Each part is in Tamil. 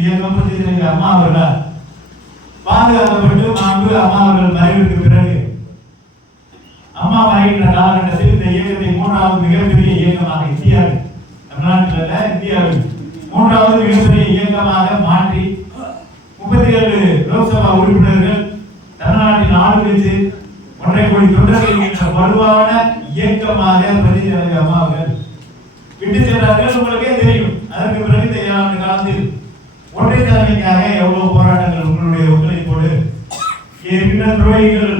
இயக்கம் புரட்சித்தலைவி அம்மா அவர்களால் பாதுகாக்கப்பட்டு மாண்பு அம்மா அவர்கள் மறைவுக்கு பிறகு அம்மா மறைகின்ற காலகட்டத்தில் இந்த இயக்கத்தை மூன்றாவது மிகப்பெரிய இயக்கமாக இந்தியாவில், தமிழ்நாட்டில் இந்தியாவில் மூன்றாவது மிகப்பெரிய இயக்கமாக மாற்றி 37 லோக்சபா உறுப்பினர்கள், தமிழ்நாட்டின் ஆளுநர், 1.5 கோடி தொண்டர்கள் என்ற வலுவான இயக்கமாக புரட்சித்தலைவி அம்மா அவர்கள் விட்டு சென்றார்கள். உங்களுக்கே தெரியும். அதற்கு பிறகு இந்த 7 ஆண்டு காலத்தில் ஒற்றை தலைமைக்காக எவ்வளவு போராட்டங்கள் உங்களுடைய ஒத்துழைப்போடு இருக்கின்ற துரோகிகள்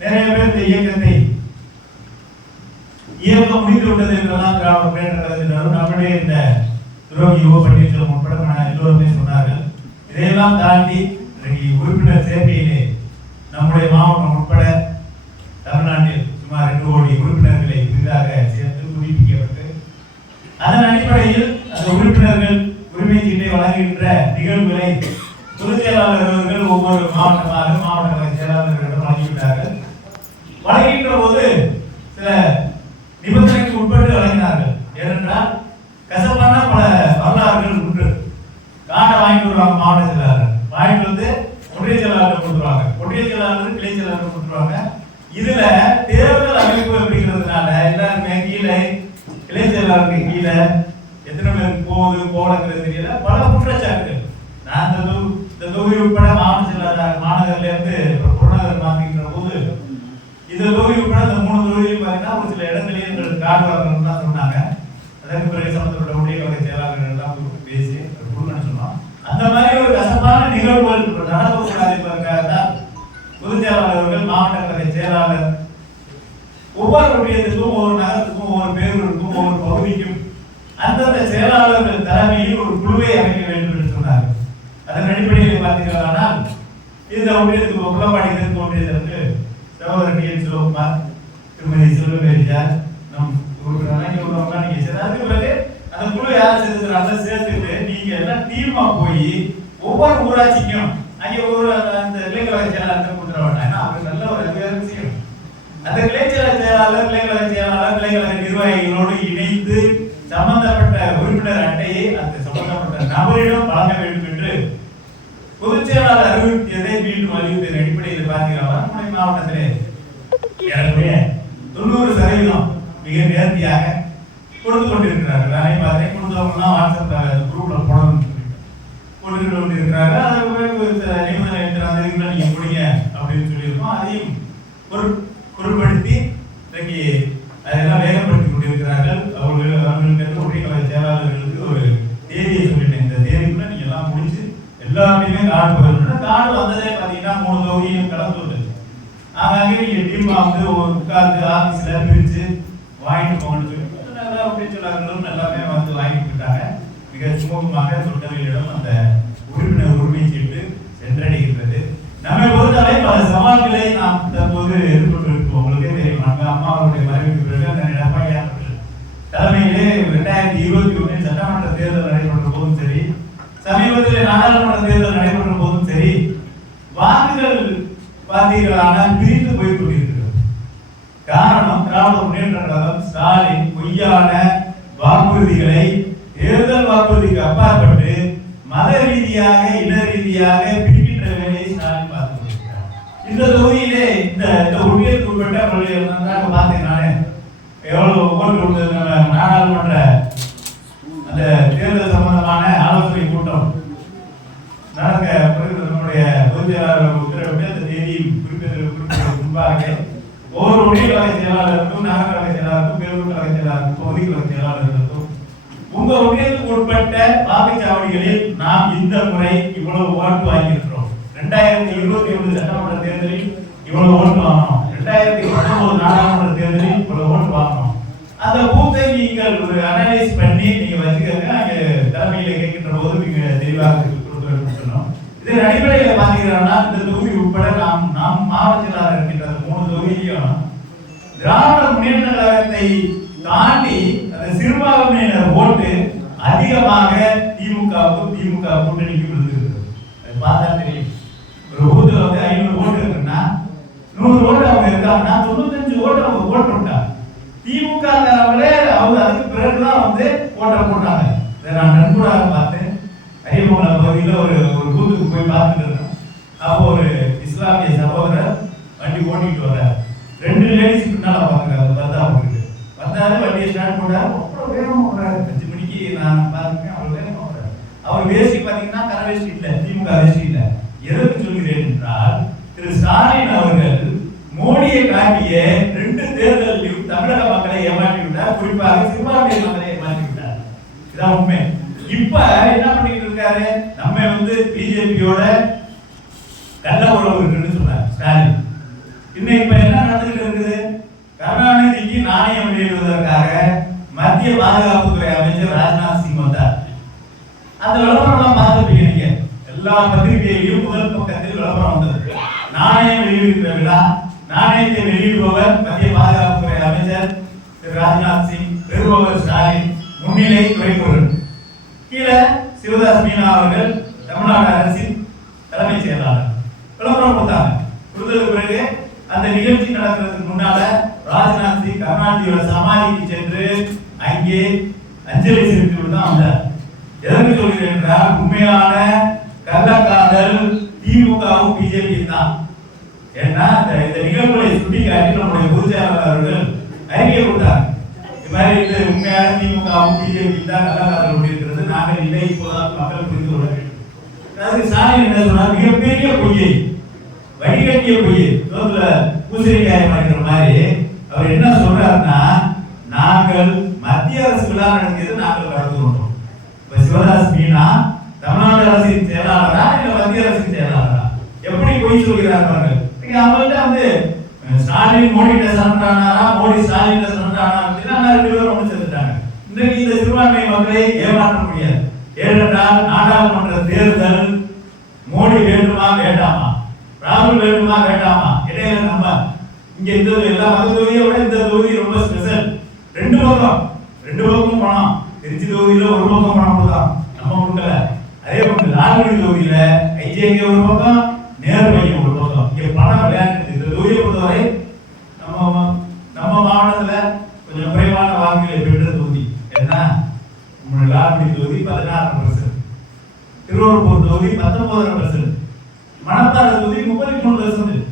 நிறைய பேர் இந்த இயக்கம் முடிந்து விட்டது என்றெல்லாம் திராவிட முன்னேற்ற கழகத்தினரும் நம்முடைய இந்த துரோகி ஓ பன்னீர்செல்வம் உட்பட எல்லோருமே சொன்னார்கள். இதையெல்லாம் தாண்டி உறுப்பினர் சேர்க்கையிலே நம்முடைய மாவட்டம் உட்பட தமிழ்நாட்டில் சுமார் 2 கோடி உறுப்பினர்களை புதிதாக சேர்த்து புதுப்பிக்கப்பட்டு அதன் அடிப்படையில் அந்த உறுப்பினர்கள் உரிமை சீட்டை வழங்குகின்ற நிகழ்வுகளை பொதுச் செயலாளர் அவர்கள் ஒவ்வொரு மாவட்ட கழக செயலாளர்களிடம் வழங்கிவிட்டார்கள். வழங்குகின்ற போது சில நிபந்தனைக்கு உட்பட்டு வழங்கினார்கள். ஏனென்றால் கசப்பான பல வரலாறுகள் உண்டு. காட்டை வாங்கிட்டு வருவாங்க மாவட்ட செயலாளர், வாங்கிட்டு வந்து ஒன்றிய செயலாளர் கொடுத்துருவாங்க, ஒன்றிய செயலாளர் கிளை செயலாளர் கொடுத்துருவாங்க. இதுல தேர்தல் அமைப்பு அப்படிங்கிறதுனால எல்லாருமே கீழே கிளை செயலாளருக்கு கீழே எத்தனை பேருக்கு போகுது போகலங்கிறது தெரியல. பல குற்றச்சாட்டுகள். நான் இந்த தொகுதி உட்பட மாவட்ட செயலாளர் மாநகர்ல இருந்து புறநகர் மாற்றிக்கின்ற போது இந்த தொகுதி உட்பட இந்த 3 தொகுதியும் பார்த்தீங்கன்னா ஒரு சில இடங்களில் எங்களுக்கு காடு வாங்கணும்னு தான் சொன்னாங்க. அதற்கு பிறகு சம்பந்தப்பட்ட ஒன்றிய கழக செயலாளர்கள் எல்லாம் பேசி கொடுக்கணும்னு சொன்னோம். அந்த மாதிரி ஒரு கசப்பான நிகழ்வுகள் நடக்கக்கூடாது என்பதற்காக தான் பொதுச் செயலாளர் அவர்கள் மாவட்ட கழக செயலாளர் ஒவ்வொரு ஒன்றியத்துக்கும், ஒவ்வொரு நகரத்துக்கும், ஒவ்வொரு பேரூருக்கும், ஒவ்வொரு பகுதிக்கும் அந்தந்த செயலாளர்கள் தலைமையில் ஒரு குழுவை அமைக்க வேண்டும் என்று சொன்னார். அதன் அடிப்படையில் பார்த்தீர்களானால் இந்த ஒன்றியத்துக்கு புலப்பாடி தெற்கு ஒன்றியத்திற்கு சகோதரர் டி.என். சிவகுமார், திருமதி செல்வமேரியார், நம் உறுப்பினர்கள் நீங்க சரி. அதுக்கு பிறகு அந்த குழு யார் சேர்த்துக்கிறாங்க சேர்த்துட்டு நீங்க எல்லாம் டீமா போய் ஒவ்வொரு ஊராட்சிக்கும் அங்கே ஒவ்வொரு அந்த இளைஞர் செயலாளர் கொடுத்துட மாட்டாங்க. அப்படி நல்ல ஒரு அதிகார விஷயம். அந்த கிளைச்சல செயலாளர், இளைஞர் நிர்வாகிகளோடு இணைந்து சம்பந்தப்பட்ட உறுப்பினர் அட்டையை அந்த சம்பந்தப்பட்ட நபரிடம் வழங்க வேண்டும் என்று பொதுச் செயலாளர் அறிவுறுத்தியதை மீண்டும் வலியுறுத்திய அடிப்படையில் பார்த்தீங்கன்னா நம்முடைய மாவட்டத்திலே 90% மிக நேர்த்தியாக கொடுத்து கொண்டிருக்கிறார்கள். அதே மாதிரி கொடுத்தவங்கலாம் வாட்ஸ்அப் குரூப்ல போடணும்னு சொல்லிட்டு கொண்டு கொண்டிருக்கிறார்கள். அதை நிபந்தனை நீங்க முடிங்க அப்படின்னு சொல்லியிருக்கோம். அதையும் பொருட்படுத்தி இன்றைக்கு அதெல்லாம் வேகப்படுத்தி கொண்டிருக்கிறார்கள். அவர்களுக்கு ஒன்றிய கழக செயலாளர்களுக்கு ஒரு தேதியை சொல்லிட்டேன். இந்த தேதிக்குள்ள நீங்க எல்லாம் முடிச்சு எல்லாருமே காடு போயிடணும். காடு வந்ததே பார்த்தீங்கன்னா 3 தொகுதியும் கலந்து விட்டது. ஆகாங்கே நீங்க டீமா வந்து உட்கார்ந்து ஆபீஸ்ல பிரிச்சு வாங்கிட்டு போகணும்னு சொல்லி ஒன்றிய செயலாளர்களும் எல்லாமே வந்து வாங்கிட்டு போயிட்டாங்க. மிக சுமூகமாக தொண்டர்களிடம் அந்த உறுப்பினர் உரிமை சீட்டு சென்றடைகிறது. நம்மை பொறுத்தவரை பல சவால்களை நாம் தற்போது எதிர்கொண்டிருக்கோம். உங்களுக்கே தெரியும். அம்மா அவருடைய மறைவுக்கு பிறகு அந்த எடப்பாடியார் தலைமையிலே 2021 சட்டமன்ற தேர்தல் நடைபெற்ற போதும் சரி, சமீபத்தில் நாடாளுமன்ற தேர்தல் நடைபெற்ற போதும் சரி, வாக்குகள் பார்த்தீர்களானால் பிரிந்து போய் கொண்டிருக்கிறது. காரணம் திராவிட முன்னேற்ற கழகம் ஸ்டாலின் பொய்யான வாக்குறுதிகளை தேர்தல் வாக்குறுதிக்கு அப்பாற்பட்டு மத ரீதியாக, இன ரீதியாக பிரிக்கின்ற வேலையை ஸ்டாலின் பார்த்து கொண்டிருக்கிறார். இந்த தொகுதியிலே இந்த ஒன்றியத்துக்கு உட்பட்ட பார்த்தீங்கன்னாலே எவ்வளவு ஓட்டு கொடுத்தது. நாடாளுமன்ற அந்த தேர்தல் சம்பந்தமான ஆலோசனை கூட்டம் நடக்க நம்முடைய பொதுச் செயலாளர் உத்தரவிட்டு அந்த தேதி குறிப்பிட்ட முன்பாக ஒவ்வொரு ஒன்றிய கழக செயலாளருக்கும், நகர கழக செயலாளருக்கும், பேரூர் கழக செயலாளருக்கும், பகுதி கழக செயலாளர்களுக்கும் உங்க ஒன்றியத்துக்கு உட்பட்ட வாக்குச்சாவடிகளில் நாம் இந்த முறை இவ்வளவு ஓட்டு வாங்கியிருக்கிறோம். 2021 சட்டமன்ற தேர்தலில் இவ்வளவு ஓட்டு வாங்கணும், 2019 நாடாளுமன்ற தேர்தலில் இவ்வளவு ஓட்டு வாங்கணும். அந்த பூத்தை நீங்கள் ஒரு அனலைஸ் பண்ணி நீங்க வச்சுக்கோங்க. அங்கே தலைமையில கேட்கின்ற போது நீங்க தெளிவாக கொடுக்கணும். இதன் அடிப்படையில் பார்த்தீங்கன்னா இந்த தொகுதி உட்பட நாம் மாவட்ட செயலாளர் இருக்கின்ற 3 தொகுதியும் திராவிட முன்னேற்ற கழகத்தை தாண்டி அந்த சிறுபான்மையினர் ஓட்டு அதிகமாக திமுக கூட்டணிக்கு விழுந்திருக்கிறது. அது பார்த்தா தெரியும். ஒரு பூத்துல வந்து 500 ஓட்டு இருக்குன்னா 100 ஓட்டு அவங்க இருக்காங்கன்னா 95 ஓட்டு அவங்க போட்டுட்டாங்க. திமுக அவங்க அதுக்கு பிறகுதான் வந்து ஓட்ட போட்டாங்க. நான் நன்கூடாக பார்த்தேன். ஐயப்பன் பகுதியில் ஒரு ஒரு பூத்துக்கு போய் பார்த்துட்டு இருந்தோம். அப்போ ஒரு இஸ்லாமிய சகோதரர் வண்டி ஓட்டிட்டு வர்றாரு. 2 லேடிஸ் பின்னால பார்க்குறாரு. வந்தாரு, வண்டியை ஸ்டார்ட் பண்ணாரு. அவ்வளோ வேகமாக போறாரு. 5 மணிக்கு நான் பார்த்துருக்கேன். அவ்வளோ வேகமாக போறாரு. அவர் வேஷ்டி பார்த்தீங்கன்னா கரை வேஷ்டி இல்லை, திமுக வேஷ்டி இல்லை. எதற்கு சொல்கிறேன் என்றால், திரு ஸ்டாலின் அவர்கள் மோடியை காட்டிய 2 தேர்தலிலும் தமிழக மக்களை ஏமாற்றி விட்டார். குறிப்பாக சிறுபான்மை மக்களை ஏமாற்றி விட்டார். இதான் உண்மை. இப்ப என்ன பண்ணிட்டு இருக்காரு? நம்ம பிஜேபியோட நல்ல உறவு இருக்குன்னு சொன்னார் ஸ்டாலின். இன்னும் இப்ப என்ன நடந்துகிட்டு இருக்குது? கருணாநிதிக்கு நாணயம் வெளியிடுவதற்காக மத்திய பாதுகாப்புத்துறை அமைச்சர் ராஜ்நாத் சிங் வந்தார். அந்த விளம்பரம் பார்த்துருப்பீங்க நீங்க. எல்லா பத்திரிகையிலும் முதல் பக்கத்தில் விளம்பரம் வந்தது. நாணயம் வெளியிடுகிற விழா, நாணயத்தை வெளியிடுபவர் மத்திய பாதுகாப்புத்துறை அமைச்சர் திரு ராஜ்நாத் சிங், பெறுபவர் ஸ்டாலின், முன்னிலை துறைப்பொருள். கீழே சிவதாஸ் மீனா அவர்கள் தமிழ்நாடு அரசின் தலைமைச் செயலாளர். விளம்பரம் கொடுத்தாங்க. கொடுத்ததுக்கு பிறகு அந்த நிகழ்ச்சி நடக்கிறதுக்கு முன்னால ராஜ்நாத் சிங் கருணாநிதியோட சமாதிக்கு சென்று அங்கே அஞ்சலி செலுத்திவிட்டு தான் வந்தார். எதற்கு சொல்கிறேன் என்றால், உண்மையான கள்ளக்காதல் திமுகவும் பிஜேபி தான். ஏன்னா இந்த நிகழ்வுகளை சுட்டிக்காட்டி நம்முடைய பொதுச்செயலாளர் அவர்கள் அறிக்கை கொடுத்தார். இது மாதிரி உண்மையான திமுகவும் பிஜேபி தான் கள்ளக்காதல் இருக்கிறது, நாங்கள் இல்லை, இப்போதான் மக்கள் புரிந்து கொள்ள வேண்டும். அதாவது ஸ்டாலின் என்ன சொன்னார்? மிகப்பெரிய பொய்யை, வடிகட்டிய பொய்யை, சோத்துல பூசணிக்காய் மறைக்கிற மாதிரி அவர் என்ன சொல்றாருன்னா, நாங்கள் மத்திய அரசு விழா நடத்தியது நாங்கள் கலந்து கொண்டோம். இப்ப சிவதாஸ் மீனா தமிழ்நாடு அரசின் செயலாளரா இல்ல மத்திய அரசின் செயலாளரா? எப்படி பொய் சொல்கிறார் பாருங்கள். அவங்கள்ட்ட ஸ்டாலின் மோடி சரணானா, மோடி ஸ்டாலின் சரணானா அப்படின்னா 2 பேரும் ஒன்று சேர்ந்துட்டாங்க. இன்றைக்கு இந்த சிறுபான்மை மக்களை ஏமாற்ற முடியாது. ஏனென்றால் நாடாளுமன்ற தேர்தல் மோடி வேண்டுமா வேண்டாமா, ராகுல் வேண்டுமா வேண்டாமா, இடையில நம்ம இங்க இந்த எல்லா மத தொகுதியை விட இந்த தொகுதி ரொம்ப ஸ்பெஷல். 2 பக்கம் பணம். திருச்சி தொகுதியில ஒரு பக்கம் பணம் கொடுத்தான், நம்ம கொடுக்கல. அதே போல லால்குடி தொகுதியில ஐஜேகே ஒரு பக்கம், நேரு மையம் ஒரு பக்கம். இங்க பணம் விளையாட்டு. இந்த தொகுதியை பொறுத்தவரை நம்ம மாவட்டத்துல கொஞ்சம் குறைவான வாக்குகளை பெற்ற தொகுதி. ஏன்னா நம்முடைய லால்குடி தொகுதி 16%, திருவள்ளூர் தொகுதி 19%, மணப்பாறை தொகுதி 33%.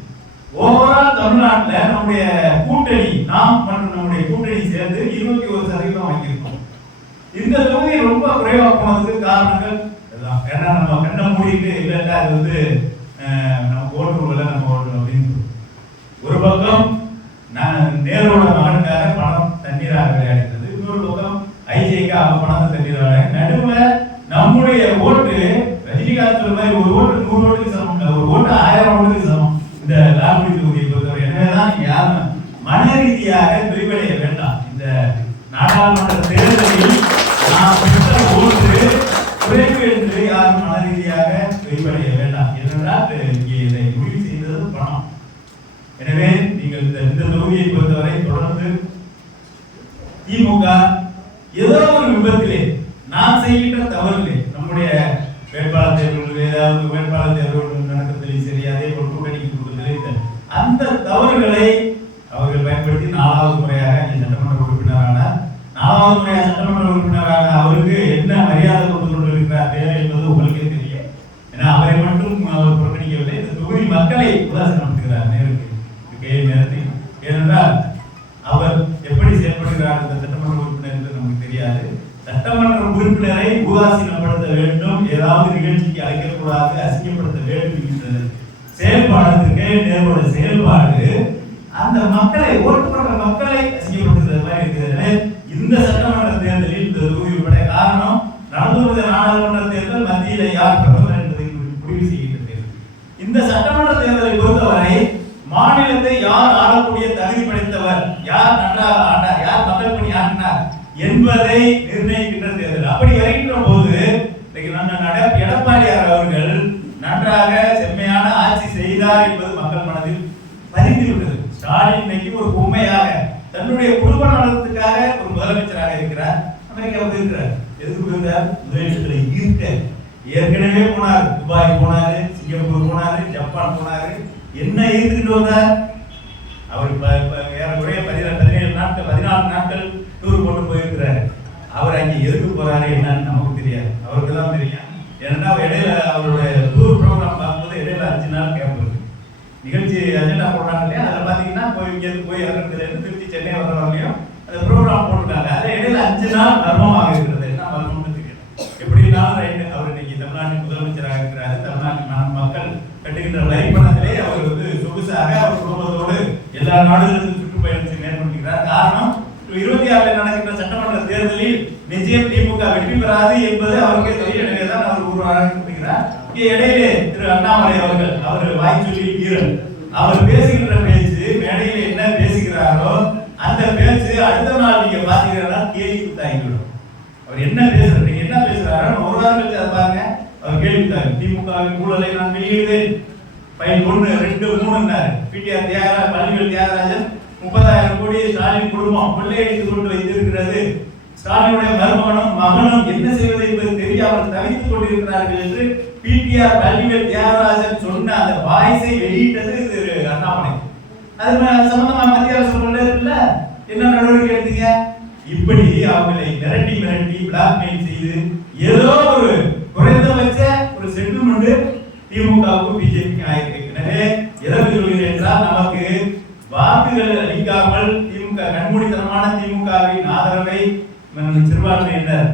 ஓவரால் தமிழ்நாட்டில் நம்முடைய கூட்டணி, நாம் மற்றும் நம்முடைய கூட்டணி சேர்ந்து 21% வாங்கியிருக்கோம். இந்த தொகுதி ரொம்ப குறைவா போனதுக்கு காரணங்கள் எல்லாம். ஏன்னா நம்ம கண்ணை மூடிட்டு இல்லைன்னா அது நம்ம ஓட்டுருவல நம்ம ஓட்டு அப்படின்னு. ஒரு பக்கம் நேரோட மகனுக்காக பணம் தண்ணீராக விளையாடுகிறது, இன்னொரு பக்கம் ஐஜேக்கு அவங்க பணத்தை தண்ணீராக. நடுவில் நம்முடைய ஓட்டு ரஜினிகாந்த் மாதிரி ஒரு ஓட்டு 100 ஓட்டுக்கு சமம், ஒரு ஓட்டு 1000 ஓட்டுக்கு சமம் இந்த லால்குடி தொகுதியை பொறுத்தவரை. எனவேதான் யாரும் மன ரீதியாக விரிவடைய வேண்டாம். இந்த நாடாளுமன்ற தேர்தலில் நாம் பெற்ற ஓட்டு குறைவு என்று யாரும் மன ரீதியாக விரிவடைய வேண்டாம். ஏனென்றால் இங்கே இதை முடிவு செய்தது பணம். எனவே நீங்கள் இந்த தொகுதியை பொறுத்தவரை தொடர்ந்து திமுக ஏதோ ஒரு விபத்திலே, நான் செய்கின்ற தவறிலே, நம்முடைய வேட்பாளர் தேர்வுகள் ஏதாவது வேட்பாளர் தேர்வுகள் நடக்கிறதுலையும் சரி, அதே போல் கூட்டணிக்கு கொடுக்கிறதுலையும் அந்த தவறுகளை அவர்கள் பயன்படுத்தி 4வது முறையாக சட்டமன்ற உறுப்பினரானார். 4வது முறையாக சட்டமன்ற உறுப்பினரான அவருக்கு என்ன மரியாதை கொடுத்து கொண்டிருக்கிறார் என்பது உங்களுக்கே தெரியும். ஏன்னா அவரை மட்டும் அவர் புறக்கணிக்கவில்லை, இந்த தொகுதி மக்களை உதாசீனப்படுத்துகிறார் நேரத்தில். ஏனென்றால் அவர் எப்படி செயல்படுகிறார் இந்த சட்டமன்ற உறுப்பினர் என்று நமக்கு தெரியாது. சட்டமன்ற உறுப்பினரை உதாசீனப்படுத்த வேண்டும், ஏதாவது நிகழ்ச்சிக்கு அழைக்கக்கூடாது, அசிங்கப்படுத்த வேண்டும் என்ற செயல்பாடு நேரோட செயல்பாடு அந்த மக்களை, ஓட்டு போடுற மக்களை அசிங்கப்படுத்துறது மாதிரி இருக்கிறது. இந்த சட்டமன்ற தேர்தலில் இந்த தொகுதி உட்பட காரணம் நடந்துள்ள நாடாளுமன்ற தேர்தல் மத்தியில யார் பிரதமர் என்பதை முடிவு செய்கின்றது. இந்த சட்டமன்ற தேர்தலை பொறுத்தவரை மாநிலத்தை யார் ஆளக்கூடிய தகுதி படைத்தவர், யார் நன்றாக ஆண்டார், யார் மக்கள் பணி ஆற்றினார் என்பதை நிர்ணயிக்கின்ற தேர்தல். அப்படி வருகின்ற போது எடப்பாடியார் அவர்கள் நன்றாக செம்மையான ஆட்சி செய்தார் என்பது மக்கள் மனதில் பதிந்து விட்டது. ஸ்டாலின் இன்னைக்கு ஒரு உண்மையாக தன்னுடைய குடும்ப நலத்துக்காக ஒரு முதலமைச்சராக இருக்கிறார். அமெரிக்காவுக்கு இருக்கிறார். எதுக்கு போயிருந்தார்? முதலீடுகளை ஈர்க்க. ஏற்கனவே போனார், துபாய் போனாரு, சிங்கப்பூர் போனாரு, ஜப்பான் போனாரு. என்ன ஈர்த்துக்கிட்டு வந்தார்? அவர் ஏறக்குறைய 14 நாட்கள் டூர் போட்டு போயிருக்கிறார். அவர் அங்கே எதுக்கு போறாரு என்னன்னு நமக்கு தெரியாது, அவருக்கு தான் தெரியும். ஏன்னா இடையில அவருடைய டூர் ப்ரோக்ராம் பார்க்கும்போது இடையில 5 நாள் கேம்ப் இருக்கு. நிகழ்ச்சி அஜெண்டா போடுறாங்க இல்லையா, அதில் பார்த்தீங்கன்னா இங்கேருந்து போய் இறங்குறதுலேருந்து திருச்சி சென்னை வர்ற வரையும் அந்த ப்ரோக்ராம் போட்டுருக்காங்க. அதில் இடையில 5 நாள் மர்மமாக இருக்கிறது. என்ன மர்மம்னு தெரியல. எப்படினாலும் ரைட்டு, அவர் இன்னைக்கு தமிழ்நாட்டின் முதலமைச்சராக இருக்கிறாரு. தமிழ்நாட்டின் மக்கள் கட்டுகின்ற வரி பணத்திலே அவர் சொகுசாக அவர் குடும்பத்தோடு எல்லா நாடுகளுக்கும் சுற்றுப்பயணத்தை மேற்கொள்கிறார். காரணம் 26 நடக்கின்ற சட்டமன்ற தேர்தலில் நிச்சயம் திமுக வெற்றி பெறாது என்பது அவருக்கே தெரியும். எனவேதான் அவர் உருவாகிறார். இங்கே இடையிலே திரு அண்ணாமலை அவர்கள், அவர் வாய்ச்சொல்லி வீரர், அவர் பேசுகின்ற பேச்சு, மேடையில் என்ன பேசுகிறாரோ அந்த பேச்சு அடுத்த நாள் நீங்க பாத்தீங்கன்னா கேள்வி குத்தாகிவிடும். அவர் என்ன பேசுறாரு, நீங்க என்ன பேசுறாரு ஒரு வாரம் கழிச்சு அதை பாருங்க. அவர் கேள்வி குத்தாங்க, திமுகவின் ஊழலை நான் வெளியிடுவேன், பையன் 1 2 3 பிடிஆர் தியாகராஜன், பள்ளிகள் தியாகராஜன் 30,000 கோடி ஸ்டாலின் குடும்பம் கொள்ளையடித்து கொண்டு வைத்திருக்கிறது. ஸ்டாலினுடைய மருமகனும் மகனும் என்ன செய்வது என்பது தெரியாமல் தவித்துக் கொண்டிருக்கிறார்கள் என்று பிடிஆர் பள்ளிகள் தியாகராஜன் சொன்ன அந்த வாய்ஸை வெளியிட்டது திரு அண்ணாமலை. அது சம்பந்தமா மத்திய அரசு கொண்டிருக்கல, என்ன நடவடிக்கை எடுத்தீங்க? இப்படி அவங்களை மிரட்டி பிளாக்மெயில் செய்து ஏதோ ஒரு குறைந்தபட்ச ஒரு செட்டில்மெண்ட் திமுகவுக்கும் பிஜேபிக்கும் ஆயிருக்கு. எனவே எதற்கு சொல்கிறேன் என்றால், நமக்கு வாக்குகள் அளிக்காமல் திமுக கண்மூடித்தனமான திமுகவின் ஆதரவை சிறுபான்மையினர்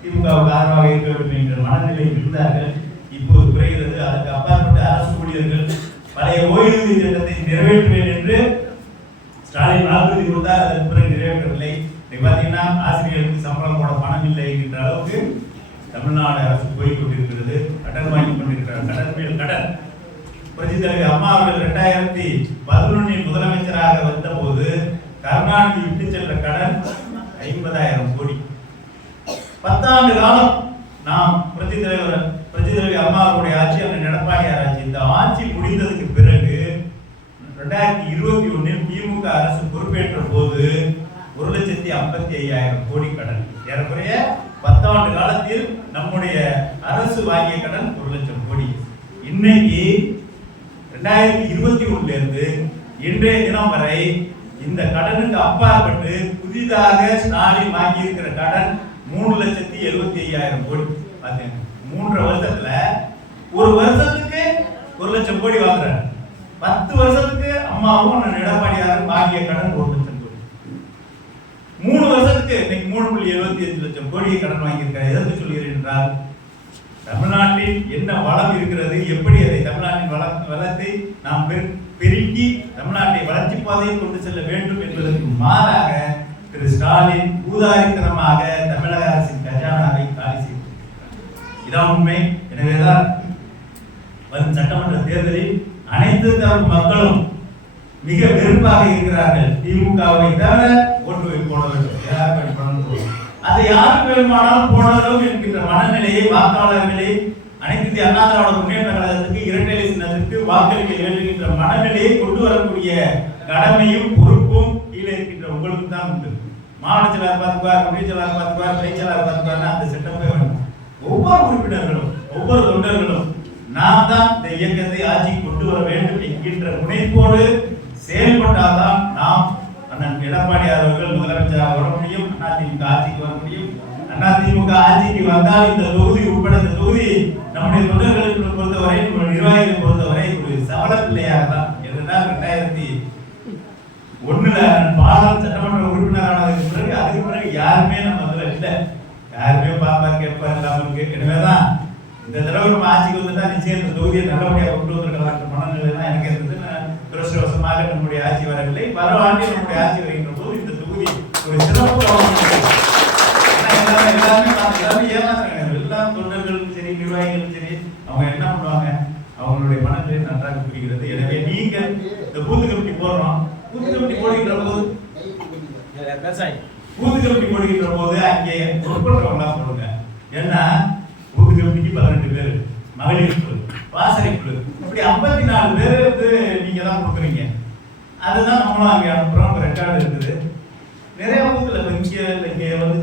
திமுகவுக்கு ஆதரவாக இருக்க வேண்டும் என்ற மனநிலையில் இருந்தார்கள். இப்போது குறைகிறது. அதற்கு அப்பாற்பட்ட அரசு ஊழியர்கள் பழைய ஓய்வூதிய திட்டத்தை நிறைவேற்றுவேன் என்று ஸ்டாலின் வாக்குறுதி கொடுத்தார். அதற்கு பிறகு நிறைவேற்றவில்லை. பார்த்தீங்கன்னா ஆசிரியர்களுக்கு சம்பளம் போட பணம் இல்லை என்கின்ற அளவுக்கு தமிழ்நாடு அரசு போய் கொண்டிருக்கிறது. கடன் வாங்கி கொண்டிருக்கிறார். கடன் மேல் கடன். புரட்சி தலைவி அம்மா அவர்கள் 2011 முதலமைச்சராக வந்த போது கருணாநிதி விட்டு சென்ற கடன் 50,000 கோடி. 10 ஆண்டு காலம் நாம் புரட்சி தலைவி அம்மா அவருடைய ஆட்சி, அந்த எடப்பாடியார் ஆட்சி. இந்த ஆட்சி முடிந்ததுக்கு பிறகு 2021 திமுக அரசு பொறுப்பேற்ற போது 1,55,000 கோடி கடன். ஏறக்குறைய 10 ஆண்டு காலத்தில் நம்முடைய அரசு வாங்கிய கடன் 1 லட்சம் கோடி. இன்னைக்கு 2021 இருந்து இன்றைய தினம் வரை இந்த கடனுக்கு அப்பாற்பட்டு புதிதாக ஸ்டாலின் வாங்கி இருக்கிற கடன் 3,75,000 கோடி. பாத்தீங்க, 3 வருஷத்துல ஒரு வருஷத்துக்கு 1 லட்சம் கோடி வாங்குறாங்க. 10 வருஷத்துக்கு அம்மாவும் எடப்பாடியாரும் வாங்கிய கடன் 1 லட்சம் கோடி. 3 வருஷத்துக்கு இன்னைக்கு 3,75 லட்சம் கோடியை கடன் வாங்கியிருக்காரு. எதற்கு சொல்கிறேன் என்றால், தமிழ்நாட்டில் என்ன வளம் இருக்கிறது, எப்படி அதை தமிழ்நாட்டின் வளத்தை நாம் பெருக்கி தமிழ்நாட்டை வளர்ச்சி பாதையில் கொண்டு செல்ல வேண்டும் என்பதற்கு மாறாக திரு ஸ்டாலின் ஊதாரித்தனமாக தமிழக அரசின் கஜானாவை காலி செய்து. இதான் உண்மை. எனவேதான் வரும் சட்டமன்ற தேர்தலில் அனைத்து தரப்பு மக்களும் மிக வெறுப்பாக இருக்கிறார்கள். திமுகவை தவிர ஓட்டு போட வேண்டும், அதை யாருக்கு வேணுமானாலும் போடலாம் என்கின்ற மனநிலையை வாக்காளர்களே அனைத்து இந்திய அண்ணா திராவிட முன்னேற்ற கழகத்துக்கு இரட்டை சின்னத்திற்கு வாக்களிக்க வேண்டும் என்ற மனநிலையை கொண்டு வரக்கூடிய கடமையும் பொறுப்பும் கீழே இருக்கின்ற உங்களுக்கு தான் உண்டு. மாவட்ட செயலாளர் பார்த்துக்குவார், ஒன்றிய செயலாளர் பார்த்துக்குவார், துணை செயலாளர் பார்த்துக்குவார். அந்த செட்டப்பே வேணும். ஒவ்வொரு உறுப்பினர்களும் ஒவ்வொரு தொண்டர்களும் நாம் தான் இந்த இயக்கத்தை ஆட்சி கொண்டு வர வேண்டும் என்கின்ற முனைப்போடு செயல்பட்டால்தான் நாம் அண்ணன் எடப்பாடியார் அவர்கள் முதலமைச்சராக வர முடியும், அதிமுக ஆட்சிக்கு வர முடியும். அதிமுக ஆட்சிக்கு வந்தால் இந்த தொகுதி உட்பட இந்த தொகுதி நம்முடைய தொண்டர்களுக்கு பொறுத்தவரை, நிர்வாகிகளை பொறுத்தவரை ஒரு சவள பிள்ளையாக தான். என்றால் 2001 பாலம் சட்டமன்ற உறுப்பினரானதுக்கு பிறகு அதுக்கு பிறகு யாருமே நம்ம அதில் இல்லை. யாருமே பாப்பார் கேட்பார் இல்லாமல் இருக்கு. எனவேதான் இந்த தடவை நம்ம ஆட்சிக்கு வந்துட்டா நிச்சயம் இந்த தொகுதியை நல்லபடியாக கொண்டு வந்திருக்கலாம் மனநிலை தான் எனக்கு இருந்தது. துரதிருஷ்டவசமாக நம்முடைய ஆட்சி வரவில்லை. வரும் ஆண்டில் நம்முடைய ஆட்சி வருகின்ற போது இந்த தொகுதி ஒரு சிறப்பு எல்லாமே ஏமாத்துறாங்க. எல்லா தொண்டர்களும் சரி, நிர்வாகிகளும் சரி, அவங்க என்ன பண்ணுவாங்க, அவங்களுடைய மனநிலை நன்றாக புரிகிறது. எனவே நீங்கள் இந்த பூத்து கமிட்டி போடுறோம், பூத்து கமிட்டி போடுகின்ற போது அங்கே உட்படுறவங்களா போடுங்க. ஏன்னா பூத்து கமிட்டிக்கு 18 பேர், மகளிர் குழு, வாசனை குழு, இப்படி 54 பேர் நீங்க தான் கொடுக்குறீங்க. அதுதான் நம்மளும் அங்கே அனுப்புறோம். ரெக்கார்டு இருக்குது. நிறைய பூத்துல இங்கே வந்து